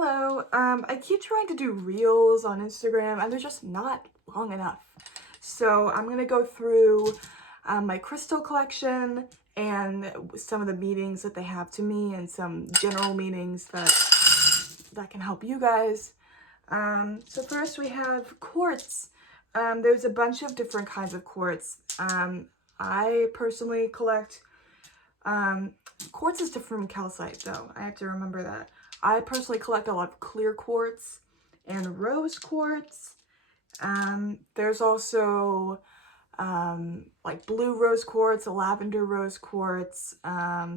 Hello. I keep trying to do reels on Instagram and they're just not long enough. So I'm gonna go through my crystal collection and some of the meanings that they have to me and some general meanings that can help you guys. So first we have quartz. There's a bunch of different kinds of quartz. I personally collect quartz is different from calcite though. I have to remember that. I personally collect a lot of clear quartz and rose quartz. There's also like blue rose quartz, lavender rose quartz.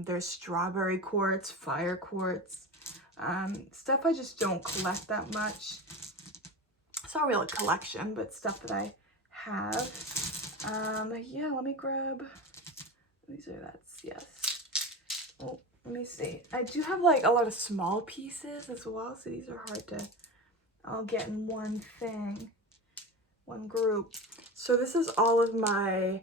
There's strawberry quartz, fire quartz. Stuff I just don't collect that much. It's not really a collection, but stuff that I have. Yeah, let me grab. These are yes. Oh, let me see. I do have like a lot of small pieces as well, so these are hard to all get in one thing, one group. So this is all of my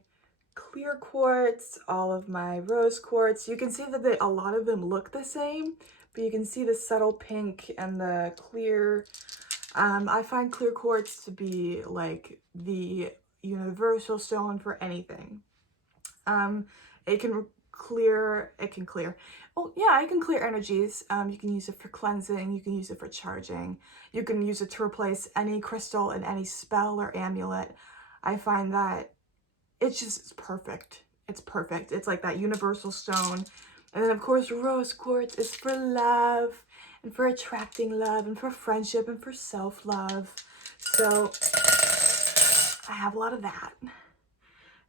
clear quartz, all of my rose quartz. You can see that a lot of them look the same, but you can see the subtle pink and the clear. I find clear quartz to be like the universal stone for anything. It can clear. Oh yeah, it can clear energies. You can use it for cleansing. You can use it for charging. You can use it to replace any crystal and any spell or amulet. I find that it's perfect. It's perfect. It's like that universal stone. And then of course rose quartz is for love and for attracting love and for friendship and for self-love. So I have a lot of that.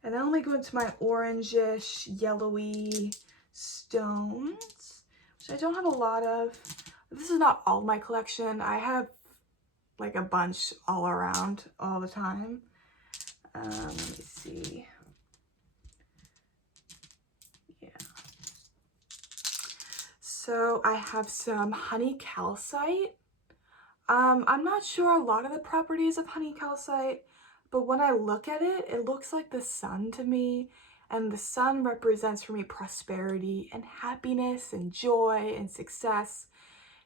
And then let me go into my orangish, yellowy stones, which I don't have a lot of. This is not all my collection. I have like a bunch all around all the time. Let me see. Yeah. So I have some honey calcite. I'm not sure a lot of the properties of honey calcite, but when I look at it, it looks like the sun to me. And the sun represents for me prosperity and happiness and joy and success.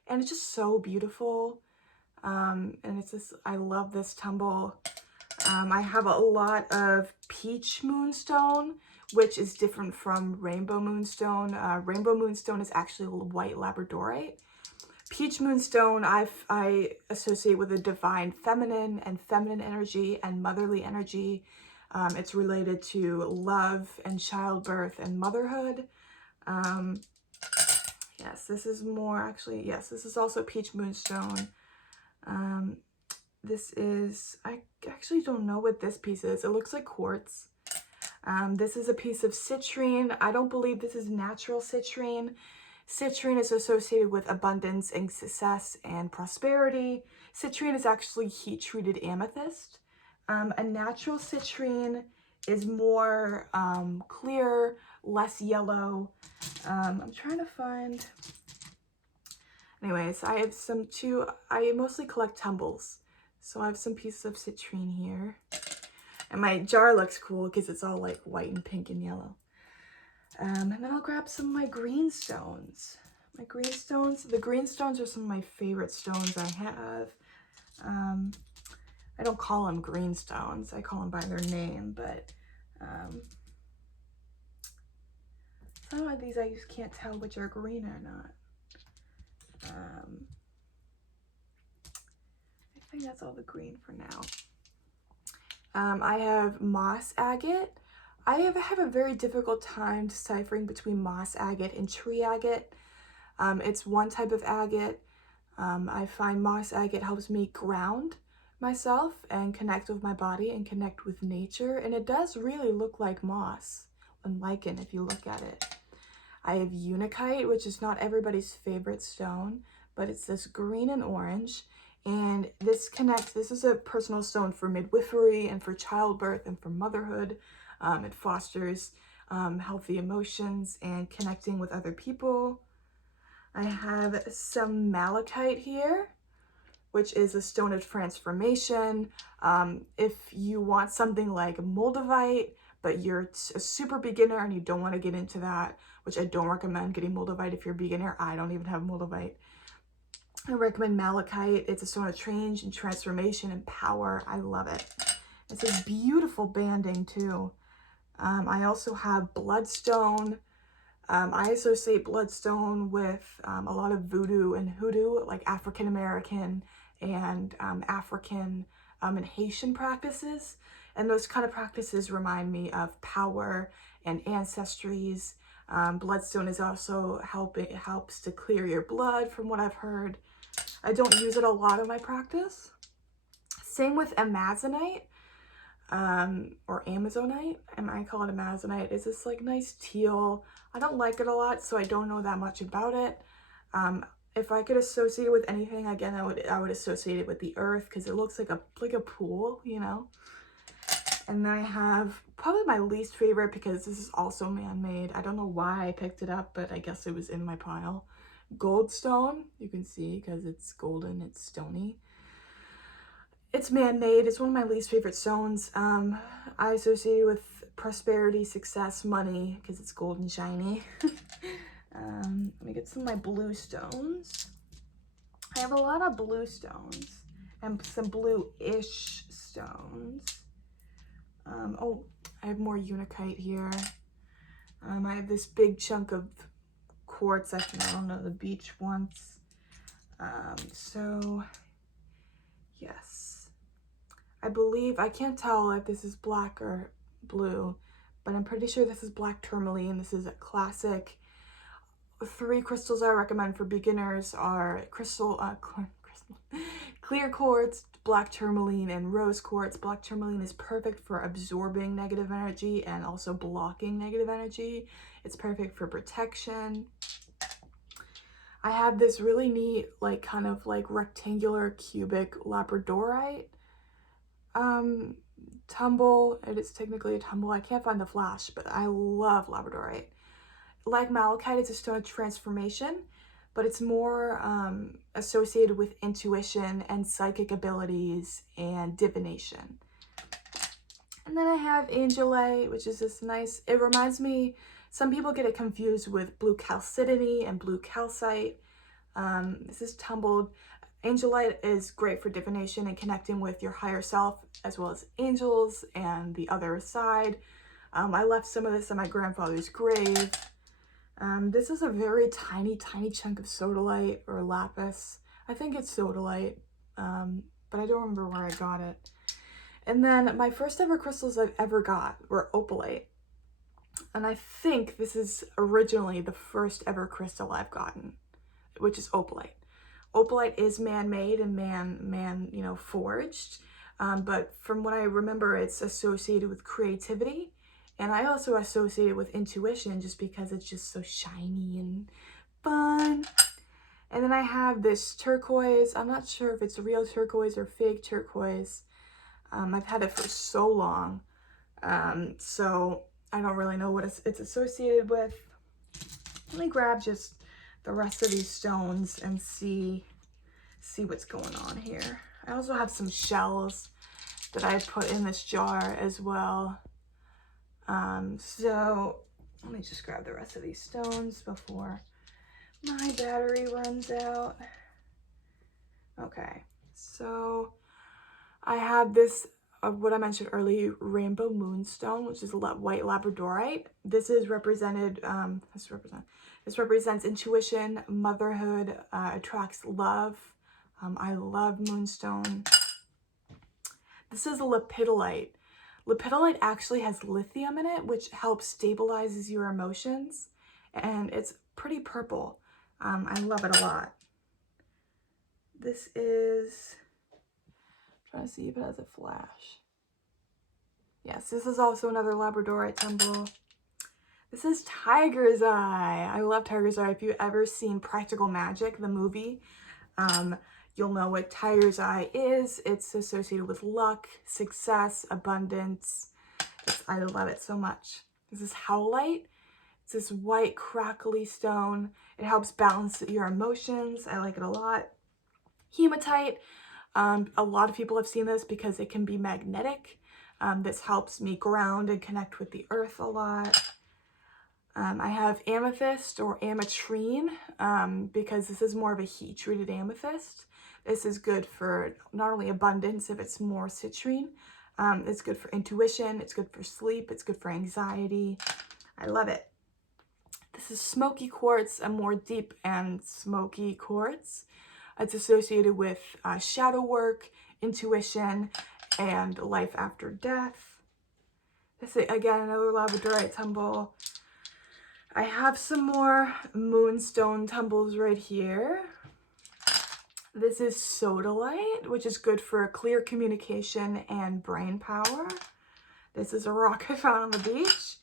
And it's just so beautiful. And it's just, I love this tumble. I have a lot of peach moonstone, which is different from rainbow moonstone. Rainbow moonstone is actually white labradorite. Peach moonstone I associate with a divine feminine and feminine energy and motherly energy. It's related to love and childbirth and motherhood. Yes, this is more actually, yes, this is also peach moonstone. This is, I actually don't know what this piece is. It looks like quartz. This is a piece of citrine. I don't believe this is natural citrine. Citrine is associated with abundance and success and prosperity. Citrine is actually heat-treated amethyst. A natural citrine is more clear, less yellow. I'm trying to find... Anyways, I have some too. I mostly collect tumbles. So I have some pieces of citrine here. And my jar looks cool because it's all like white and pink and yellow. And then I'll grab some of my green stones. The green stones are some of my favorite stones I have. I don't call them green stones. I call them by their name, but some of these I just can't tell which are green or not. I think that's all the green for now. I have moss agate. I have a very difficult time deciphering between moss agate and tree agate. It's one type of agate. I find moss agate helps me ground myself and connect with my body and connect with nature. And it does really look like moss and lichen if you look at it. I have unakite, which is not everybody's favorite stone, but it's this green and orange. And this is a personal stone for midwifery and for childbirth and for motherhood. It fosters healthy emotions and connecting with other people. I have some malachite here, which is a stone of transformation. If you want something like moldavite, but you're a super beginner and you don't want to get into that, which I don't recommend getting moldavite if you're a beginner. I don't even have moldavite. I recommend malachite. It's a stone of change and transformation and power. I love it. It's a beautiful banding too. I also have bloodstone. I associate bloodstone with a lot of voodoo and hoodoo, like African American and African and Haitian practices. And those kind of practices remind me of power and ancestries. Bloodstone is also it helps to clear your blood from what I've heard. I don't use it a lot in my practice. Same with amazonite. Or Amazonite, and I call it Amazonite. It's this like nice teal. I don't like it a lot, so I don't know that much about it. If I could associate it with anything, again, I would associate it with the earth because it looks like a pool, you know. And then I have probably my least favorite, because this is also man-made. I don't know why I picked it up, but I guess it was in my pile. Goldstone, you can see because it's golden, it's stony. It's man-made. It's one of my least favorite stones. I associate it with prosperity, success, money, because it's gold and shiny. Let me get some of my blue stones. I have a lot of blue stones and some blue-ish stones. Oh, I have more unakite here. I have this big chunk of quartz I found on the beach once. So, yes. I believe, I can't tell if this is black or blue, but I'm pretty sure this is black tourmaline. This is a classic. 3 crystals I recommend for beginners are clear quartz, black tourmaline, and rose quartz. Black tourmaline is perfect for absorbing negative energy and also blocking negative energy. It's perfect for protection. I have this really neat, like kind of like rectangular cubic labradorite tumble. It is technically a tumble. I can't find the flash, but I love labradorite. Like malachite, it's a stone of transformation, but it's more associated with intuition and psychic abilities and divination. And then I have angelite, which is this nice, it reminds me, some people get it confused with blue chalcedony and blue calcite. This is tumbled. Angelite is great for divination and connecting with your higher self, as well as angels and the other side. I left some of this at my grandfather's grave. This is a very tiny chunk of sodalite or lapis. I think it's sodalite, but I don't remember where I got it. And then my first ever crystals I've ever got were opalite. And I think this is originally the first ever crystal I've gotten, which is opalite. Opalite is man-made and man, you know, forged. But from what I remember, it's associated with creativity. And I also associate it with intuition just because it's just so shiny and fun. And then I have this turquoise. I'm not sure if it's real turquoise or fake turquoise. I've had it for so long. So I don't really know what it's associated with. Let me grab just the rest of these stones and see what's going on here. I also have some shells that I put in this jar as well. So let me just grab the rest of these stones before my battery runs out. Okay, so I have this, what I mentioned earlier, rainbow moonstone, which is white labradorite. This is represented, this represents intuition, motherhood, attracts love. I love moonstone. This is lepidolite. Lepidolite actually has lithium in it, which helps stabilizes your emotions, and it's pretty purple. I love it a lot. This is, I'm trying to see if it has a flash. Yes, this is also another labradorite tumble. This is Tiger's Eye. I love Tiger's Eye. If you've ever seen Practical Magic, the movie, you'll know what Tiger's Eye is. It's associated with luck, success, abundance. I love it so much. This is howlite. It's this white crackly stone. It helps balance your emotions. I like it a lot. Hematite. A lot of people have seen this because it can be magnetic. This helps me ground and connect with the earth a lot. I have amethyst or ametrine because this is more of a heat-treated amethyst. This is good for not only abundance if it's more citrine, it's good for intuition, it's good for sleep, it's good for anxiety. I love it. This is smoky quartz, a more deep and smoky quartz. It's associated with shadow work, intuition, and life after death. This is, again, another labradorite tumble. I have some more moonstone tumbles right here. This is sodalite, which is good for clear communication and brain power. This is a rock I found on the beach.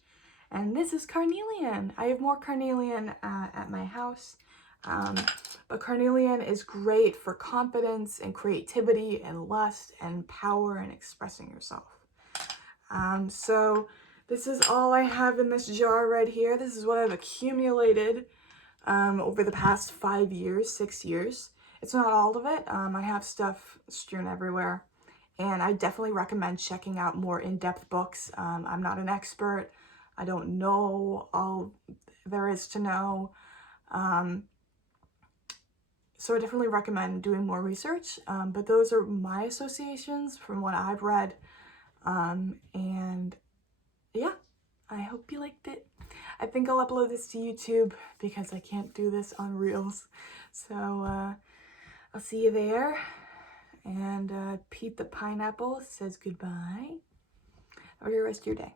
And this is carnelian. I have more carnelian at my house. But carnelian is great for confidence and creativity and lust and power and expressing yourself. So this is all I have in this jar right here. This is what I've accumulated over the past 5 years, 6 years. It's not all of it. I have stuff strewn everywhere. And I definitely recommend checking out more in-depth books. I'm not an expert. I don't know all there is to know. So I definitely recommend doing more research. But those are my associations from what I've read. And yeah, I hope you liked it. I think I'll upload this to YouTube because I can't do this on Reels. So I'll see you there. And Pete the Pineapple says goodbye. Have a good rest of your day.